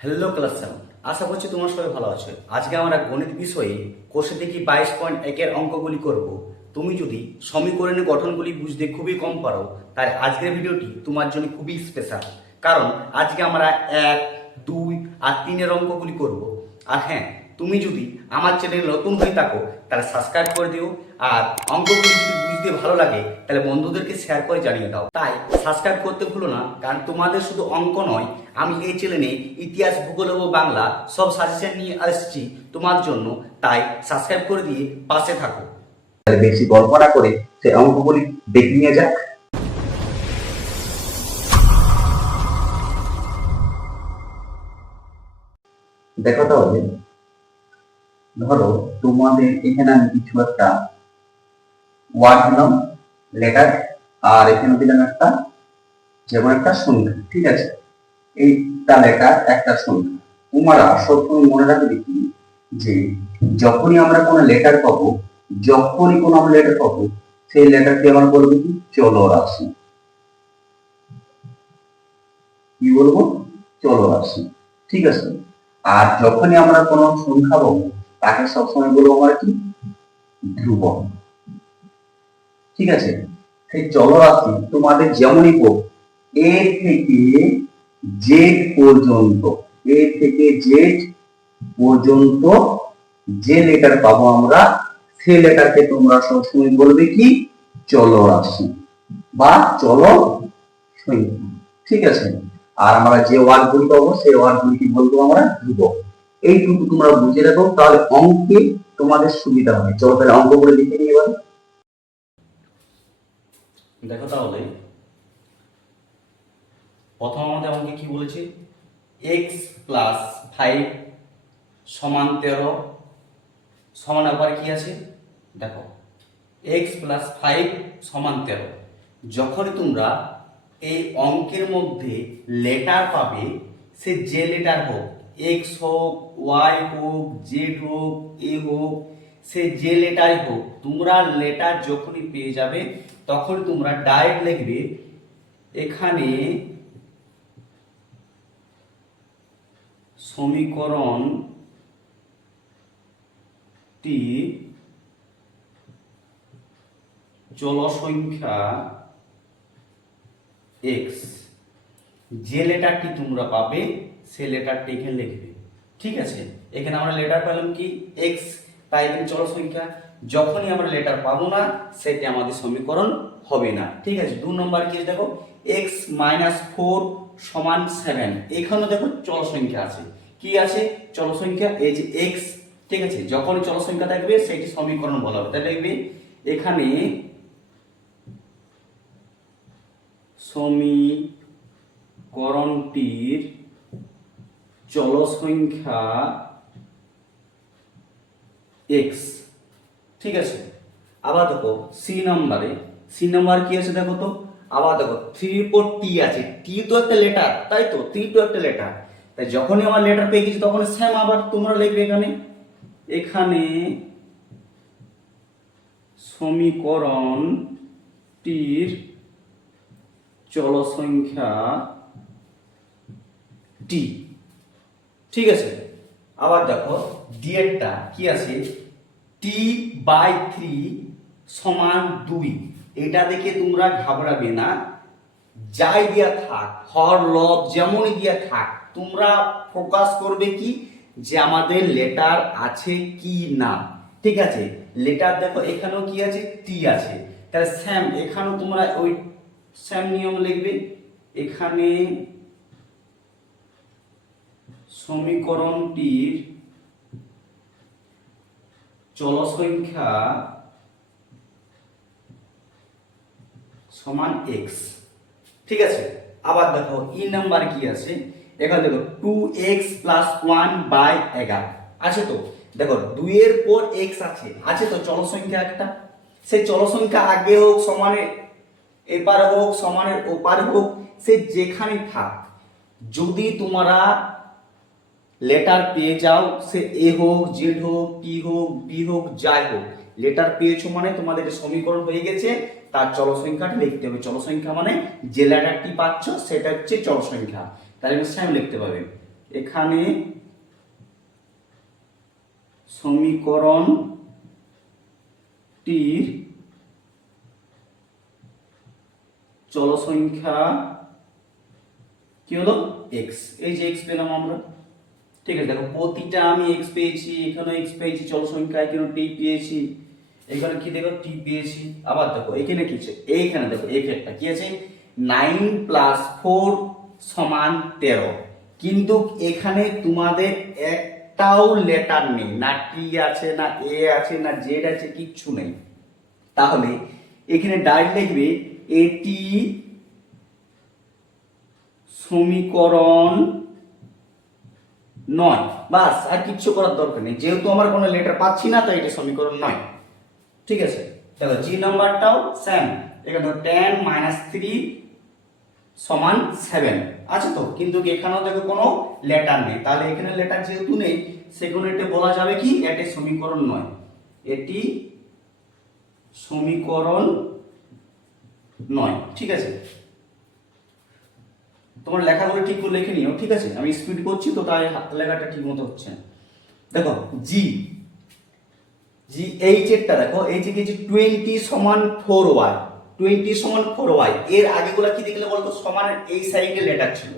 Hello class 7, আশা করছি তোমার সবাই ভালো আছে। আজকে আমরা গণিত বিষয়ে কোষে দেখি 22.1 অঙ্কগুলি করব। তুমি যদি সমীকরণের গঠনগুলি বুঝতে খুবই কম পারো, তাই আজকের ভিডিওটি তোমার জন্য খুবই স্পেশাল। কারণ আজকে আমরা 1, 2 আর 3 অঙ্কগুলি করব। আর হ্যাঁ, তুমি যদি আমার চ্যানেলে নতুন হয়ে থাকো তাহলে সাবস্ক্রাইব করে দিও। আর অঙ্কগুলি যদি বুঝতে ভালো লাগে তাহলে বন্ধুদেরকে শেয়ার করে জানিয়ে দাও। তাই সাবস্ক্রাইব করতে ভুলো না, কারণ তোমাদের শুধু অঙ্ক নয়, আমি এই চ্যানেলে ইতিহাস, ভূগোল ও বাংলা সব সাজেশন নিয়ে আসছি তোমার জন্য। তাই সাবস্ক্রাইব করে দিয়ে পাশে থাকো। তাহলে বেশি গল্প না করে সেই অঙ্কগুলি দেখে নিয়ে যাক। দেখো তাহলে, ধরো তোমাদের এখানে আমি কিছু একটা ওয়ার্ড দিলাম, লেটার, আর এখানে দিলাম একটা যেমন একটা সংখ্যা। ঠিক আছে, এইটা লেটার একটা সংখ্যা। তোমরা সবসময় মনে রাখবে কি, যে যখনই আমরা কোনো লেটার পাবো, সেই লেটারকে আমরা বলবো কি চলরাশি। কি বলবো? চলরাশি। ঠিক আছে, আর যখনই আমরা কোনো সংখ্যা পাবো তাকে সবসময় বলবো আমরা কি ধ্রুবক। ঠিক আছে, সেই চলরাশি তোমাদের যেমনই হোক, এ থেকে জেড পর্যন্ত, যে লেটার পাবো আমরা, সেই লেটারকে তোমরা সবসময় বলবে কি চলরাশি বা চল সংখ্যা। ঠিক আছে, আর আমরা যে ওয়ার্ড গুলি পাবো সেই ওয়ার্ড গুলিকে বলবো আমরা ধ্রুবক। এইটুকু তোমরা বুঝে রাখো, তাহলে অঙ্কে তোমাদের সুবিধা হবে। চলো তাহলে অঙ্কগুলো লিখে নিয়ে এবার। দেখো তাহলে, প্রথম আমাদের অঙ্কে কি বলেছে, x + 5 = 13 সমান আবার কি আছে দেখো, x + 5 = 13। যখনই তোমরা এই অঙ্কের মধ্যে লেটার পাবে, সে যে লেটার হোক, এক্স হোক, ওয়াই হোক, জেড হোক, এ হোক, সে যে লেটারই হোক, তোমরা লেটার যখনই পেয়ে যাবে তখনই তোমরা ডাইরেক্ট লিখবে এখানে সমীকরণটি চলসংখ্যা x। যে লেটারটি তোমরা পাবে সে লেটারটি এখানে লিখবে। ঠিক আছে, এখানে আমরা লেটার পেলাম কি x, তাই এখানে চলসংখ্যা। যখনই আমরা লেটার পাবো না, সেটি আমাদের সমীকরণ হবে না। ঠিক আছে, 2 নম্বর কি দেখো, x - 4 = 7। এখানে দেখো চলসংখ্যা আছে, কি আছে চলসংখ্যা, এই যে x। ঠিক আছে, যখন চলসংখ্যা থাকবে সেটি সমীকরণ বলা হবে। তাই লিখবে এখানে সমীকরণটির চলসংখ্যা x। ঠিক আছে, আবার দেখো সি নাম্বার কি আছে দেখো তো, আবার দেখো 3 পর টি আছে। টি তো একটা লেটার, তাই তো, টি তো একটা লেটার। তাই যখনই আমার লেটার পেয়ে গেছি তখন সেম আবার তোমরা লিখবে এখানে সমীকরণটির চলসংখ্যা টি। ঠিক আছে, আবার দেখো ডি এরটা কি আছে, t/3 = 2। এটা দেখে তোমরা ঘাবড়াবে না, যাই দিয়া থাক, হর লব যেমনই দিয়া থাক, তোমরা ফোকাস করবে কি যে আমাদের লেটার আছে কি না। ঠিক আছে, লেটার দেখো এখানেও কি আছে, টি আছে। তাহলে সেম এখানেও তোমরা ওই সেম নিয়ম লিখবে, এখানে সমীকরণটির চলসংখ্যা = x। ঠিক আছে, আবার দেখো ই নাম্বার কি আছে, এখানে দেখো 2x + 1/11 আছে। তো দেখো 2 এর পর x আছে তো চলসংখ্যা একটা। সেই চলসংখ্যা আগে হোক, সমানের এপারে হোক, সমানের ওপারে হোক, সে যেখানে থাক, যদি তোমরা লেটার পেয়ে যাও, সে এ হোক, জেড হোক, টি হোক, বি হোক, যাই হোক, লেটার পেয়েছো মানে তোমাদের সমীকরণ হয়ে গেছে, তার চলসংখ্যাটা লিখতে হবে। চলসংখ্যা মানে যে লেটারটি পাচ্ছ সেটা হচ্ছে চলসংখ্যা, তাহলে সেম লিখতে পারবে। এখানে সমীকরণটির চল সংখ্যা কি হলো x। এই যে x পেলাম আমরা, ঠিক আছে। দেখো প্রতিটা আমি x পেয়েছি, এখানে x পেয়েছি, চল সংখ্যা এখানে t পেয়েছি, এখানে কি দেখো t পেয়েছি। আবার দেখো এখানে কি আছে, এইখানে দেখো একটা কি আছে 9 + 4 = 13, কিন্তু এখানে তোমাদের একটাও লেটার নেই, না t আছে, না a আছে, না z আছে, কিচ্ছু নেই। তাহলে এখানে ডাইরেক্ট লিখবে এটি সমীকরণ 9, বাস, আর কিচ্ছু করার দরকার নেই, যেহেতু আমার কোনো লেটার পাচ্ছি না তো এটা সমীকরণ 9, ঠিক আছে। দেখো জি নাম্বারটাও সেম, এখানে 10 - 3 = 7 আছে তো, কিন্তু এখানেও দেখো কোনো লেটার নেই, তাহলে এখানে লেটার যেহেতু নেই সেখানে এটা বলা যাবে কি এটি সমীকরণ 9, এটি সমীকরণ 9, ঠিক আছে। তোমার লেখাগুলো ঠিক করে লিখে নিও, ঠিক আছে। আমি স্পিড করছি তো তাই লেখাটা ঠিক মতো হচ্ছে না। দেখো জি এইচ এরটা দেখো, এই যে 20 = 4y, 20 = 4y, এর আগেগুলো কি দেখলে বলতো সমানের এই সাইডে লেটার ছিল,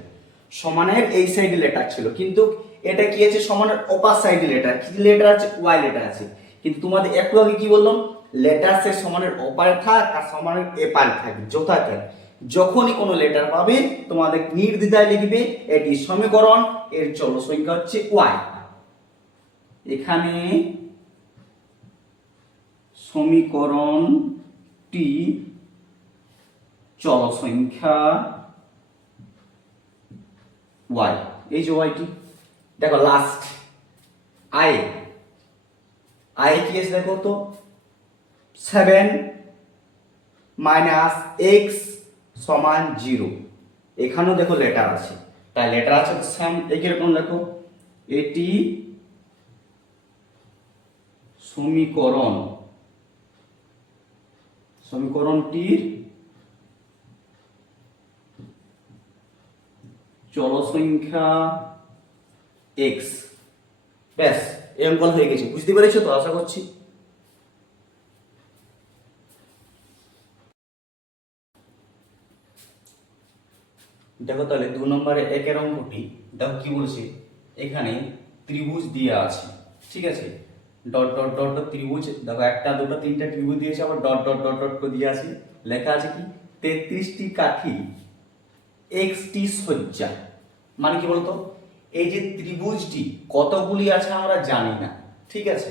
সমানের এই সাইডে লেটার ছিল, কিন্তু এটা কি আছে সমানের অপার সাইডে লেটার, কি লেটার আছে y লেটার আছে। কিন্তু তোমাদের একটু আগে কি বললাম, লেটার সে সমানের অপারে থাক আর সমানের এপারে থাক, যথাক্রমে যখনই কোনো লেটার পাবে তোমাদের নির্দ্বিধায় লিখবে এটি সমীকরণ, এর চল সংখ্যা হচ্ছে y। এখানে সমীকরণটি চল সংখ্যা y, এই যে yটি। দেখো লাস্ট i কি আছে দেখো তো 7 - x = 0, এখানেও দেখো লেটার আছে, তাই লেটার আছে তো সেম একইরকম। দেখো এটি সমীকরণটির চল সংখ্যা x, ব্যাস এই অঙ্কন হয়ে গেছে। বুঝতে পেরেছো তো আশা করছি। দেখো তাহলে 2 নম্বরে 1 অঙ্কটি দেখো কি বলছে, এখানে ত্রিভুজ দিয়ে আছে, ঠিক আছে, ডট ডট ডট ডট ত্রিভুজ, দেখো 1 2 3 ত্রিভুজ দিয়েছে, আবার ডট ডট ডট ডট করে দিয়ে আছে, লেখা আছে কি 33টি কাঠি xটি সজ্জা। মানে কি বলতো, এই যে ত্রিভুজটি কতগুলি আছে আমরা জানি না, ঠিক আছে।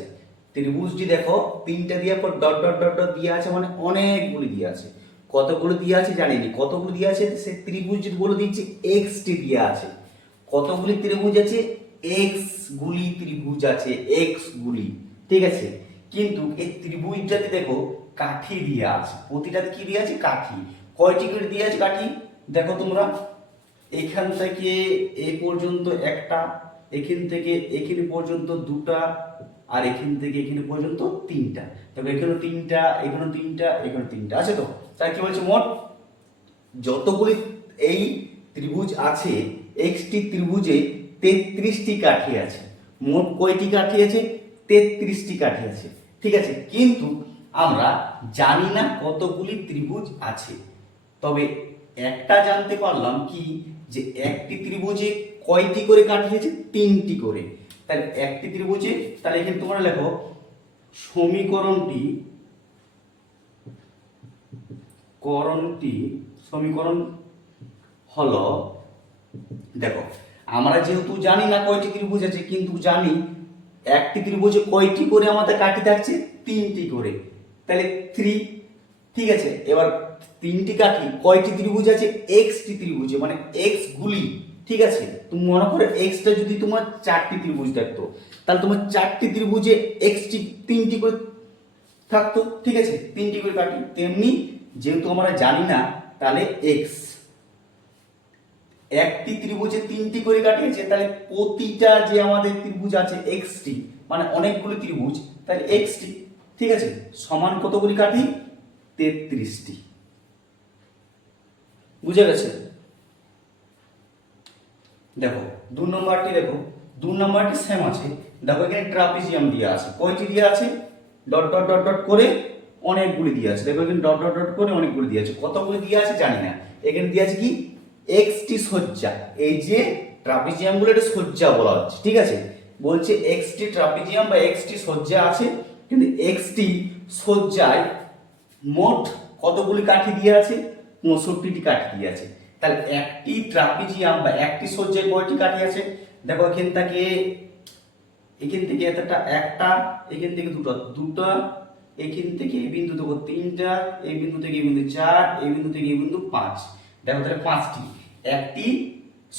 ত্রিভুজটি দেখো 3টে দিয়ে পর ডট ডট ডট ডট দিয়ে আছে, মানে অনেকগুলি দিয়ে আছে, কতগুলো দিয়ে আছে জানিনি, কতগুলো দিয়ে আছে সে ত্রিভুজ বলে দিচ্ছে xটি দিয়ে আছে। কতগুলি ত্রিভুজ আছে, x গুলি ত্রিভুজ আছে, x গুলি, ঠিক আছে। কিন্তু এই ত্রিভুজটাতে দেখো কাঠি দিয়ে আছে, প্রতিটাতে কি দিয়ে আছে কাঠি, কয়টি করে দিয়ে আছে কাঠি দেখো তোমরা, এখান থেকে এই পর্যন্ত একটা, এখান থেকে এখানে পর্যন্ত দুটা, আর এখান থেকে এখানে পর্যন্ত তিনটা। তবে এখানে তিনটা, এখানে তিনটা, এখানে তিনটা আছে তো, তাই কি বলছে মোট যতগুলি এই ত্রিভুজ আছে এক্সটি ত্রিভুজে 33টি কাঠি আছে। মোট কয়টি কাঠি আছে, 33টি কাঠি আছে, ঠিক আছে। কিন্তু আমরা জানি না কতগুলি ত্রিভুজ আছে, তবে একটা জানতে পারলাম কি যে একটি ত্রিভুজে কয়টি করে কাঠি আছে, 3টি করে। তাহলে একটি ত্রিভুজে, তাহলে এখানে তোমরা লেখো সমীকরণ হলো, দেখো আমরা যেহেতু জানি না কয়টি ত্রিভুজ আছে, কিন্তু জানি একটি ত্রিভুজে কয়টি করে আমাদের কাঠি থাকছে, 3টি করে, তাহলে 3, ঠিক আছে। এবার 3টি কাঠি কয়টি ত্রিভুজ আছে, xটি ত্রিভুজে, মানে x গুলি, ঠিক আছে। তুমি মনে করো xটা যদি তোমার 4টি ত্রিভুজ থাকতো, তাহলে তোমার 4টি ত্রিভুজে xটি 3টি করে থাকতো, ঠিক আছে, 3টি করে কাঠি। তেমনি যেহেতু আমরা জানি না, তাহলে x একটি ত্রিভুজে 3টি করে কাঠি আছে, তাহলে প্রতিটা যে আমাদের ত্রিভুজ আছে xটি, মানে অনেকগুলো ত্রিভুজ, তাহলে xটি, ঠিক আছে, সমান কতগুলি কাঠি, 33টি। বুঝে গেছে? দেখো 2 নম্বরটি, দেখো 2 নম্বরটি সেম আছে। দেখো এখানে ট্রাপিজিয়াম দিয়ে আছে, কয়টি দিয়ে আছে, ডট ডট ডট ডট করে অনেকগুলি দিয়ে আছে। দেখো এখানে ডট ডট ডট করে অনেকগুলি দিয়ে আছে, কতগুলি দিয়ে আছে জানি না। এখানে দিয়ে আছে কি এক্সটি সজ্জা, এই যে ট্রাপিজিয়াম গুলো এটা সজ্জা বলা হচ্ছে, ঠিক আছে। বলছে এক্সটি ট্রাপিজিয়াম বা এক্সটি সজ্জা আছে, কিন্তু এক্সটি সজ্জায় মোট কতগুলি কাঠি দিয়ে আছে, 65টি কাঠি দিয়ে আছে। তাহলে একটি ট্রাপিজিয়াম বা একটি সজ্জায় কয়টি কাঠি আছে, দেখো এখান থেকে একটা, এখান থেকে দুটো, এখান থেকে এই বিন্দু দেখো 3টা, এই বিন্দু থেকে এই বিন্দু 4, এই বিন্দু থেকে এই বিন্দু 5। দেখো তাহলে 5টি, একটি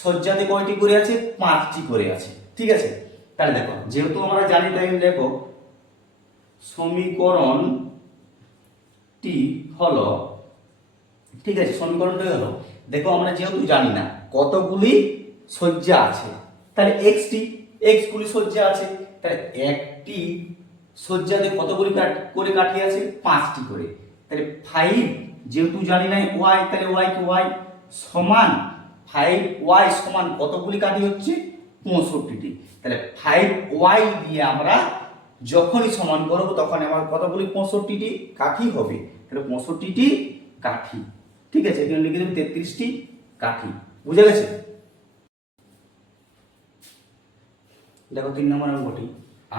সজ্জাতে কয়টি করে আছে, 5টি করে আছে, ঠিক আছে। তাহলে দেখো যেহেতু আমরা জানি, তাই দেখো সমীকরণটি হলো, ঠিক আছে, সমীকরণটাই হলো, দেখো আমরা যেহেতু জানি না কতগুলি সজ্জা আছে, তাহলে এক্স গুলি সজ্জা আছে, তাহলে একটি সজ্জাতে কতগুলি করে কাঠি আছে, 5টি করে। তাহলে 5 যেহেতু জানি না ওয়াই, তাহলে ওয়াই সমান 5y সমান কতগুলি কাঠি হচ্ছে, 65টি। তাহলে 5y দিয়ে আমরা যখনই সমান করব তখন আমার কতগুলি 65টি কাঠি হবে, তাহলে 65টি কাঠি, ঠিক আছে। এখানে লিখে দেব 33টি কাঠি, বুঝে গেছে। দেখো 3 নম্বর অঙ্কটি,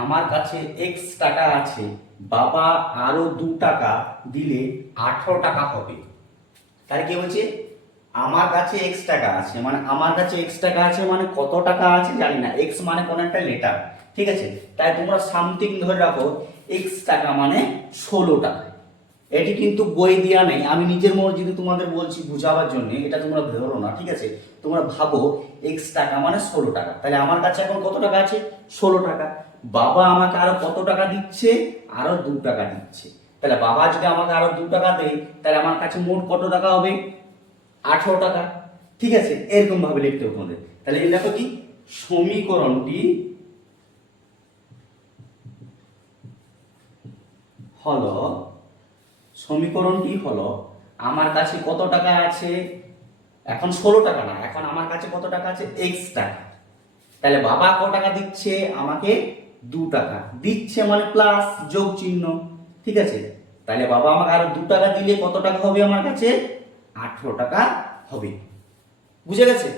আমার কাছে x টাকা আছে, বাবা আরো 2 টাকা দিলে 18 টাকা হবে। তাহলে কি বলছে, আমার কাছে x টাকা আছে, মানে আমার কাছে x টাকা আছে মানে কত টাকা আছে জানি না, x মানে কোন একটা লেটার, ঠিক আছে। তাই তোমরা সামথিং ধরে রাখো x টাকা মানে 16 টাকা। এটি কিন্তু বই দেওয়া নেই, আমি নিজের মর্জিতে তোমাদের বলছি বুঝাবার জন্য, এটা তোমরা ধরো না, ঠিক আছে। তোমরা ভাবো x টাকা মানে 16 টাকা, তাহলে আমার কাছে এখন কত টাকা আছে, 16 টাকা। বাবা আমাকে আরো কত টাকা দিচ্ছে, আরো 2 টাকা দিচ্ছে। তাহলে বাবা যদি আমাকে আরো 2 টাকা দেয়, তাহলে আমার কাছে মোট কত টাকা হবে, 18 টাকা, ঠিক আছে। এরকম ভাবে লিখতে হবে তোমাদের। তাহলে এই দেখো কি সমীকরণটি হলো আমার কাছে কত টাকা আছে, এখন 16 টাকা না, এখন আমার কাছে কত টাকা আছে, x টাকা। তাহলে বাবা কত টাকা দিচ্ছে, আমাকে 2 টাকা দিচ্ছে, মানে প্লাস যোগ চিহ্ন, ঠিক আছে। তাহলে বাবা আমাকে আরো 2 টাকা দিলে কত টাকা হবে, আমার কাছে 18 টাকা হবে, বুঝে গেছে।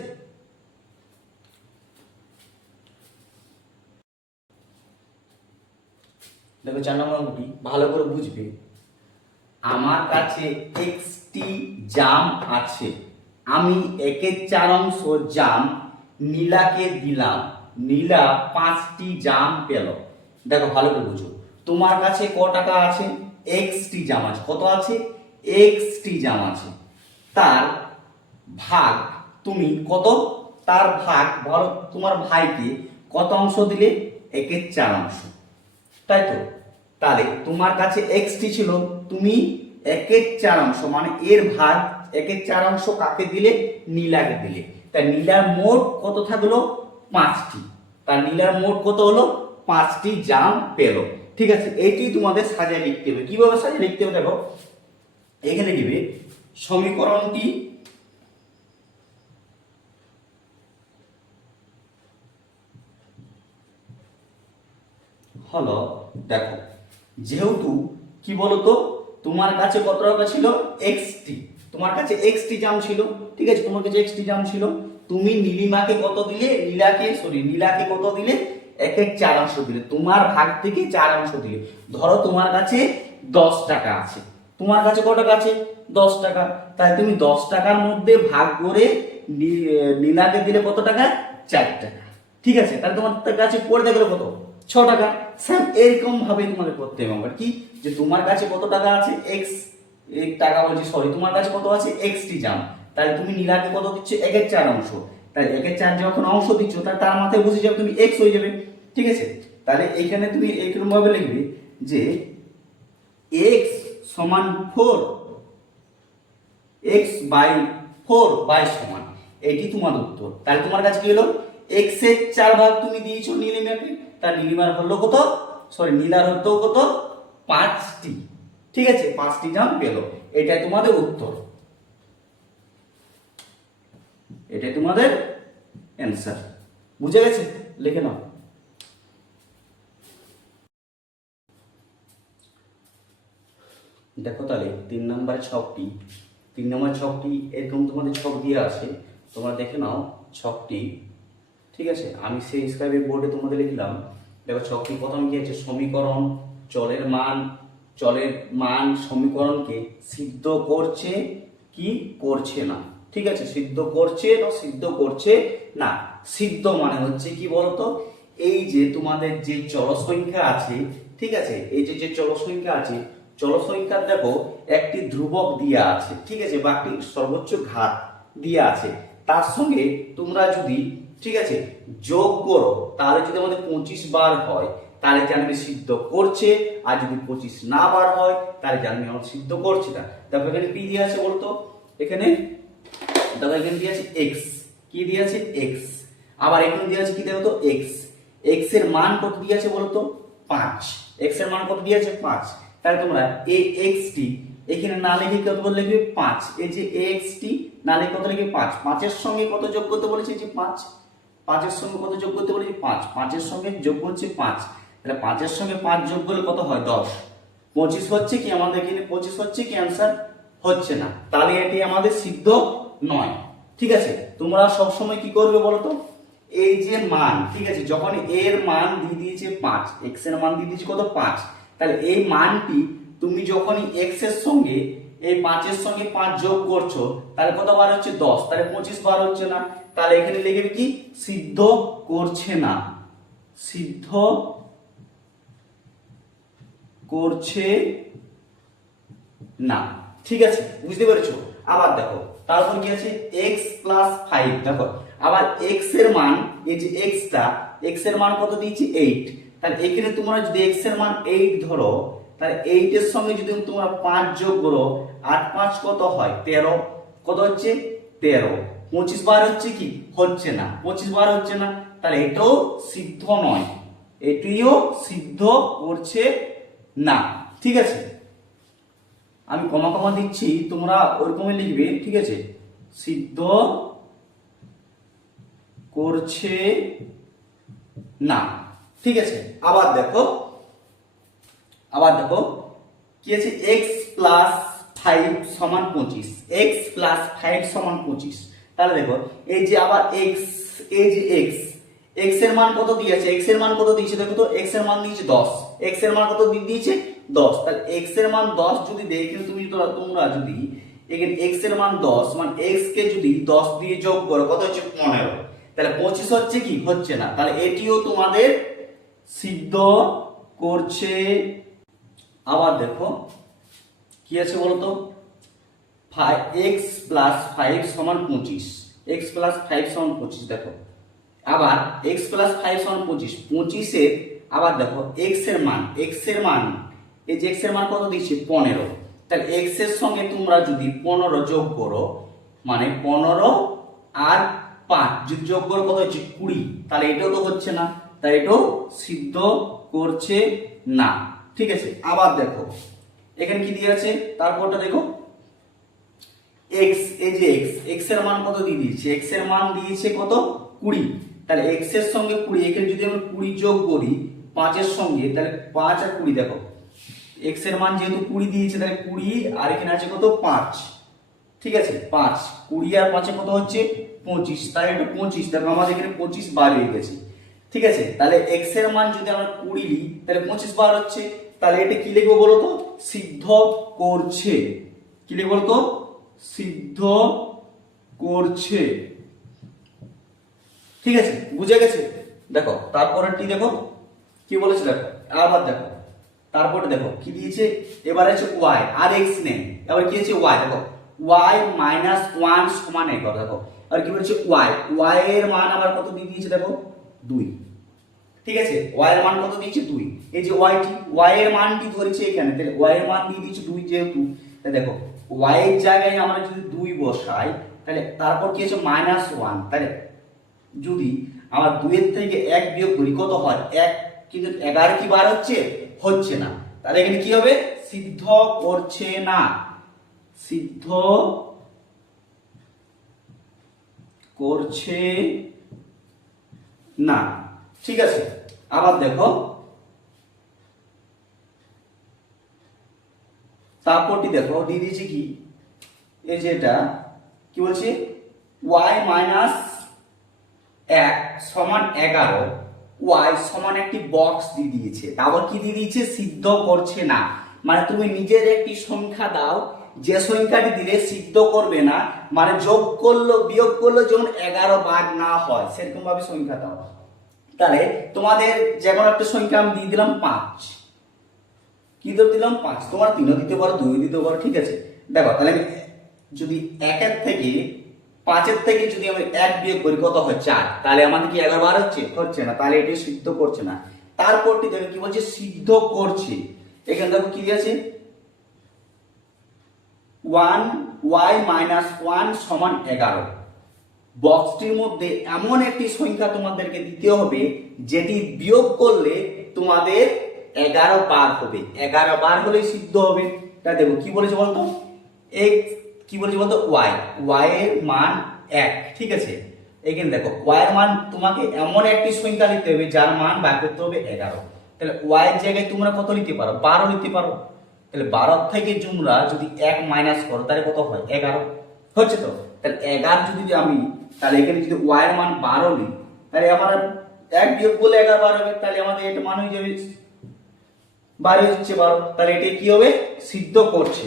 দেখো 4 নম্বর অঙ্কটি ভালো করে বুঝবে। আমার কাছে xটি জাম আছে, আমি 1/4 জাম নীলাকে দিলাম, নীলা 5টি জাম পেল। দেখো ভালো করে বুঝো, তোমার কাছে ক টাকা আছে, xটি জাম আছে, কত আছে, xটি জাম আছে, তার ভাগ তুমি কত, তার ভাগ ধরো তোমার ভাইকে কত অংশ দিলে, 1/4 অংশ, তাই তো। তাহলে তোমার কাছে xটি ছিল, তুমি 1/4 অংশ মানে এর ভাগ 1/4 অংশ কাকে দিলে, নীলাকে দিলে। তাই নীলার মোট কত থাকলো, 5টি। তার নীলার মোট কত হলো, 5টি জাম পেল, ঠিক আছে। এইটি তোমাদের সাজিয়ে লিখতে হবে। কিভাবে সাজিয়ে লিখতে হবে, দেখো এখানে দিবে সমীকরণটি হলো, দেখো যেহেতু কি বলতো, তোমার কাছে কত টাকা ছিল, xটি, তোমার কাছে xটি জাম ছিল, ঠিক আছে, তোমার কাছে xটি জাম ছিল, তুমি নীলিমাকে কত দিলে, নীলাকে কত দিলে, 1/4 অংশ দিলে, তোমার ভাগ থেকে 4 অংশ দিলে। ধরো তোমার কাছে 10 টাকা আছে, তোমার কাছে কত টাকা আছে, 10 টাকা, তাই তুমি 10 টাকার মধ্যে ভাগ করে নীলাকে দিলে কত টাকা, 4 টাকা, ঠিক আছে। তাহলে তোমার কাছে পড়ে থাকলো কত, 6 টাকা। স্যার এরকম ভাবে তোমাদের করতে হবে, কি যে তোমার কাছে কত টাকা আছে, x টাকা বলছি, সরি, তোমার কাছে কত আছে, xটি জাম, তাহলে তুমি নীলাকে কত দিচ্ছ, 1/4 অংশ, তাই 1/4 যখন অংশ দিচ্ছ তার মাথায় বসে যাবে তুমি x হয়ে যাবে, ঠিক আছে। তাহলে এইখানে তুমি এইরকম ভাবে লিখবে যে x সমান 4, x/4 সমান, এটি তোমার উত্তর। তাহলে তোমার কাছে কি হলো, x এর 4 ভাগ তুমি দিয়েছো নীলিমাকে, তার নীলিমার হলো কত, সরি নীলার হতো কত, 5টি, ঠিক আছে, 5টি জাম পেল। এটাই তোমাদের উত্তর, এটাই তোমাদের অ্যান্সার। বুঝে গেছে? লিখে নাও। দেখো তাহলে 3 নম্বর ছকটি এরকম তোমাদের ছক দিয়ে আছে, তোমরা দেখে নাও ছকটি। ঠিক আছে, আমি সেই স্ক্রাইবের বোর্ডে তোমাদের লিখলাম। দেখো ছকটি প্রথম কি আছে, সমীকরণ, চলের মান সমীকরণকে সিদ্ধ করছে কি করছে না। ঠিক আছে, সিদ্ধ করছে না সিদ্ধ করছে না। সিদ্ধ মানে হচ্ছে কি বলতো, এই যে তোমাদের যে চল সংখ্যা আছে, ঠিক আছে, এই যে চল সংখ্যা আছে, চল সংখ্যার দেখো একটি ধ্রুবক দিয়া আছে, ঠিক আছে, বা একটি সর্বোচ্চ ঘাত দিয়া আছে, তার সঙ্গে তোমরা যদি, ঠিক আছে, যোগ করো, তাহলে যদি আমাদের 25 বার হয় তাহলে জানবে সিদ্ধ করছে, আর যদি 25 না বার হয় তাহলে জানবে আমার সিদ্ধ করছে না। তারপর এখানে কি দিয়ে আছে বলতো, এখানে দেখো এখানে দিয়ে আছে x, কি দিয়ে আছে x, আবার এখানে দিয়ে আছে কি দেখো তো x, x এর মান কত দিয়ে আছে বলতো 5, x এর মান কত দিয়ে আছে 5। তাহলে তোমরা এই x টি এখানে না লিখে কত লিখবে 5, এই যে x টি না লিখে কত লিখবে 5, 5 এর সঙ্গে কত যোগ করতে বলেছে যে 5, 5 এর সঙ্গে কত যোগ করতে বলেছে 5, 5 এর সঙ্গে যোগ হচ্ছে 5, তাহলে 5 এর সঙ্গে 5 যোগ করলে কত হয় 10, 25 হচ্ছে কি আমাদের এখানে 25 হচ্ছে কি অ্যানসার হচ্ছে না, তাহলে এটি আমাদের সিদ্ধ নয়। ঠিক আছে, তোমরা সব সময় কি করবে বলো তো, এই যে মান, ঠিক আছে, যখন এর মান দিয়ে দিয়েছে 5, x এর মান দিয়ে দিয়েছে কত 5, তাহলে এই মানটি তুমি যখনই x এর সঙ্গে এই 5 এর সঙ্গে 5 যোগ করছো তাহলে কত বার হচ্ছে 10, তাহলে 25 বার হচ্ছে না, তাহলে এখানে লিখবে কি সিদ্ধ করছে না, সিদ্ধ করছে না। ঠিক আছে, বুঝতে পেরেছো? আবার দেখো তারপর কি আছে x প্লাস 5, দেখো আবার x এর মান, এই যে x এর মান কত দিয়েছি 8, তাহলে এখানে তোমরা যদি x এর মান 8 ধরো, তাহলে 8 এর সঙ্গে যদি তোমরা 5 যোগ করো, 8 5 কত হয় 13, কত হচ্ছে 13, 25 বার হচ্ছে কি হচ্ছে না, 25 বার হচ্ছে না, তাহলে এটাও সিদ্ধ নয়, এটিও সিদ্ধ করছে না। ঠিক আছে, আমি কমা কমা দিচ্ছি, তোমরা ওরকমই লিখবে। ঠিক আছে, সিদ্ধ করছে না। ঠিক আছে, আবার দেখো কি আছে x প্লাস 5 সমান 25, x প্লাস 5 সমান 25, তাহলে দেখো এই যে আবার x, এই যে x এর মান কত দিয়েছে, x এর মান কত দিয়েছে দেখো তো, x এর মান দিয়েছে 10, x এর মান কত দিয়েছে 10, তাহলে x এর মান 10 যদি দেয়, কিন্তু তোমরা যদি এখানে x এর মান 10, মানে x কে যদি 10 দিয়ে যোগ করো কত হচ্ছে 15, তাহলে 25 হচ্ছে কি হচ্ছে না, তাহলে এটিও তোমাদের সিদ্ধ করছে। আবার দেখো কি আছে বলতো, x প্লাস 5 সমান 25, x প্লাস 5 সমান 25, দেখো আবার x প্লাস 5 সমান 25, 25 এর আবার দেখো x এর মান, এই যে x এর মান কত দিচ্ছে 15, তাহলে x এর সঙ্গে তোমরা যদি 15 যোগ করো, মানে 15 আর 5 যদি যোগ করো কত হচ্ছে 20, তাহলে এটাও তো হচ্ছে না, তাই এটাও সিদ্ধ করছে না। ঠিক আছে, আবার দেখো এখানে কি দিয়ে আছে, তারপরটা দেখো x, এই যে x এর মান কত দিয়ে দিয়েছে, x এর মান দিয়েছে কত 20, তাহলে x এর সঙ্গে 20, এখানে যদি আমরা 20 যোগ করি 5 এর সঙ্গে, তাহলে 5 আর 20, দেখো x এর মান যেহেতু 20 দিয়েছে, তাহলে 20 আর এখানে আছে কত 5, ঠিক আছে 5, 20 আর 5 কত হচ্ছে 25, তাহলে এটা 25, দেখো আমাদের এখানে 25 বার হয়ে গেছে। ঠিক আছে, তাহলে x এর মান যদি আমরা 20 নিই তাহলে 25 বার হচ্ছে, তাহলে এটা কি লিখবো বলো তো, সিদ্ধ করছে। কি লিখবো বলো তো, সিদ্ধ করছে। ঠিক আছে, বুঝে গেছে? দেখো তারপরেরটি দেখো কি বলেছে, দেখো আবার দেখো তারপরে দেখো কি দিয়েছে, এবার আছে y আর x নেই, এবার কি আছে y, দেখো y মাইনাস 1 সমান 1, দেখো আর কি বলছে y এর মান আবার কত দিয়ে দিয়েছে দেখো 2। ঠিক আছে, y এর মান কত দিয়েছে 2, এই যে y এর মানটি ধরেছে এখানে, তাহলে y এর মান দিয়ে দিয়েছে 2 যেহেতু, তাহলে দেখো y এর জায়গায় আমরা যদি 2 বসাই, তাহলে তারপর কি আছে -1, তাহলে যদি আমরা 2 এর থেকে 1 বিয়োগ করি কত হয় 1, কিন্তু 11 কি বার হচ্ছে না, তাহলে এখানে কি হবে সিদ্ধ করছে না, সিদ্ধ করছে না। ঠিক আছে, আবার দেখো তারপরটি দেখো দিয়ে দিয়েছে কি, এই যে এটা কি বলছে ওয়াই মাইনাস 1 সমান 11, ওয়াই সমান একটি বক্স দিয়ে দিয়েছে, তারপর কি দিয়ে দিয়েছে সিদ্ধ করছে না। মানে তুমি নিজের একটি সংখ্যা দাও, যে সংখ্যাটি দিলে সিদ্ধ করবে না, মানে যোগ করলো বিয়োগ করলো যেমন 11 বাদ না হয় সেরকম ভাবে সংখ্যা দাও। তাহলে তোমাদের যে কোনো একটা সংখ্যা আমি দিয়ে দিলাম 5, কি দিলাম 5, তোমার 3ও দিতে পারো 2ও দিতে পারো, ঠিক আছে। দেখো তাহলে আমি যদি 1 থেকে 5 থেকে যদি আমি 1 বিয়োগ করি কত হয় 4, তাহলে আমাদের কি 11 বার হচ্ছে না, তাহলে এটি সিদ্ধ করছে না। তারপরটি দেখো কি বলছে সিদ্ধ করছে, এখানে দেখো কি আছে 1 y মাইনাস 1 সমান 11। বক্সটির মধ্যে এমন একটি সংখ্যা তোমাদেরকে দিতে হবে যেটি বিয়োগ করলে তোমাদের 11 বার হবে, 11 বার হলেই সিদ্ধ হবে। তাই দেখো কি বলেছে বলতো, x কি বলেছে বলতো y এর মান 1, ঠিক আছে। এখানে দেখো y এর মান তোমাকে এমন একটি সংখ্যা নিতে হবে যার মান বার করতে হবে 11। তাহলে y এর জায়গায় তোমরা কত নিতে পারো, 12 নিতে পারো। তাহলে 12 থেকে তোমরা যদি 1 মাইনাস করো তাহলে কত হয় 11 হচ্ছে তো। তাহলে 11 যদি আমি, তাহলে এখানে যদি y এর মান 12 নিই, তাহলে আমার 1 বিয়োগ করলে 11 বার হবে, তাহলে আমাদের এটা মান হয়ে যাবে 12 হচ্ছে 12। তাহলে এটা কি হবে সিদ্ধ করছে।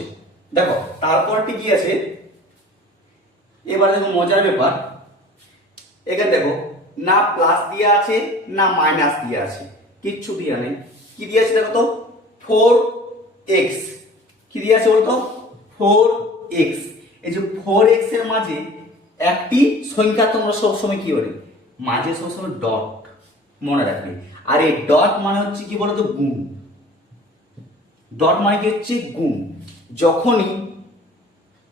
দেখো তারপরটি কি আছে, এবার দেখো মজার ব্যাপার, এখানে দেখো না প্লাস দিয়ে আছে না মাইনাস দিয়ে আছে, কিচ্ছু দিয়ে নেই। কি দিয়ে আছে দেখো তো 4x, কি দিয়ে আছে বলতো 4x। এই যে 4x এর মাঝে একটি সংখ্যা তোমরা সবসময় কি বলে মাঝে সবসময় ডট মনে রাখবে, আর এই ডট মানে হচ্ছে কি বলতো গুণ। ডট মানে কি হচ্ছে গুণ। যখনই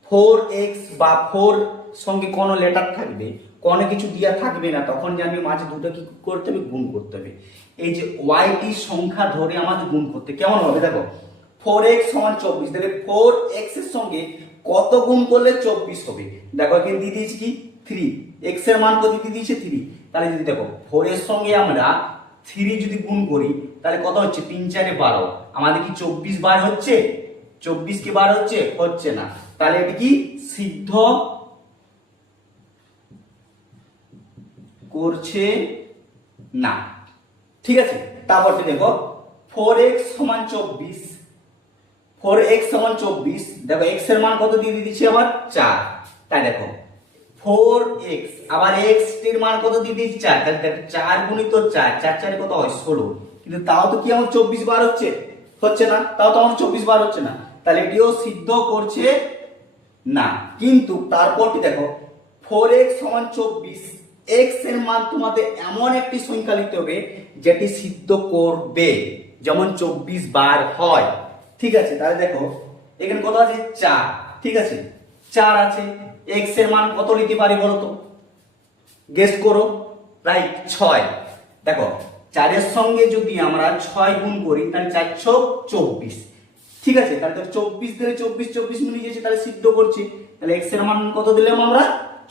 4x বা 4 সঙ্গে কোনো লেটার থাকবে, কোনো কিছু দিয়া থাকবে না, তখন জানবি মাঝে দুটো কি করতে হবে গুণ করতে হবে। এই যে ওয়াইটি সংখ্যা ধরে আমাদের গুণ করতে কেমন হবে দেখো 4x সমান 24, তাহলে 4x এর সঙ্গে কত গুণ করলে 24 হবে। দেখো এখানে দিয়ে দিয়েছি কি 3, x এর মান কত দিয়ে দিয়েছে 3। তাহলে যদি দেখো 4 এর সঙ্গে আমরা 3 যদি গুণ করি তাহলে কত হচ্ছে 3 4 12, আমাদের কি 24 বার হচ্ছে, 24 কি বার হচ্ছে না। তাহলে এটি কি সিদ্ধ করছে না, ঠিক আছে। তারপরটি দেখো 4x সমান 24, 4x সমান 24, দেখো x এর মান কত দিয়ে দিয়েছি আবার 4। তাই দেখো 4x আবার x এর মান কত দিয়ে দিয়েছি 4, তাহলে দেখো 4 গুণিত 4, 4 4 কত হয় 16, কিন্তু তাও তো কি আমার 24 বার হচ্ছে না, তাও তো আমার 24 বার হচ্ছে না। তাহলে এটিও সিদ্ধ করছে না। কিন্তু তারপরটি দেখো 4x সমান 24, x এর মান তোমাদের এমন একটি সংখ্যা নিতে হবে যেটি সিদ্ধ করবে, যেমন 24 বার হয়, ঠিক আছে। তাহলে দেখো এখানে কত আছে 4, ঠিক আছে 4 আছে, x এর মান কত নিতে পারি বলো তো, গেস করো, রাইট 6। দেখো 4 এর সঙ্গে যদি আমরা 6 গুণ করি তাহলে 4 24, ঠিক আছে। তাহলে 24 দিলে 24 মিলে গেছে, তাহলে সিদ্ধ করছি। তাহলে x এর মান কত দিলাম আমরা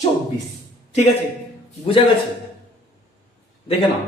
24, ঠিক আছে, বুঝা গেছে, দেখে নাও।